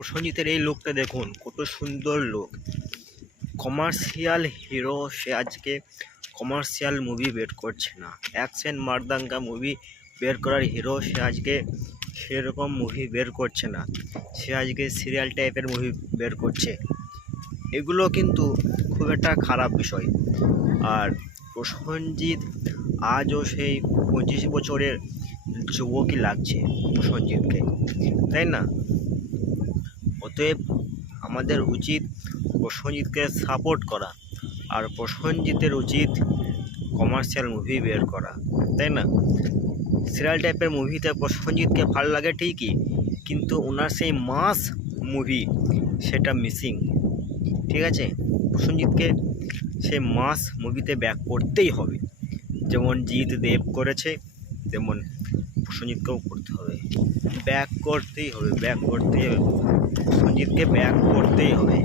প্রসেনজিতের এই লোকটা দেখুন, কত সুন্দর লোক। কমার্শিয়াল হিরো, সে আজকে কমার্শিয়াল মুভি বের করছে না, অ্যাকশন মারদাঙ্গা মুভি বের করার হিরো সে আজকে সেরকম মুভি বের করছে না, সে আজকে সিরিয়াল টাইপের মুভি বের করছে। এগুলো কিন্তু খুব একটা খারাপ বিষয়। আর প্রসেনজিৎ আজও সেই 25 বছরের যুবকই লাগছে প্রসেনজিৎকে, তাই না? অতএব আমাদের উচিত প্রসেনজিৎকে সাপোর্ট করা, আর প্রসেনজিতের উচিত কমার্শিয়াল মুভি বের করা, তাই না? সিরিয়াল টাইপের মুভিতে প্রসেনজিৎকে ভালো লাগে ঠিকই, কিন্তু ওনার সেই মাস মুভি সেটা মিসিং। ঠিক আছে, প্রসেনজিৎকে সেই মাস মুভিতে ব্যাক করতেই হবে, যেমন জিৎ দেব করেছে তেমন প্রসেনজিৎকেও করতে হবে, ব্যাক করতেই হবে, প্রসেনজিৎকে ব্যাক করতেই হবে।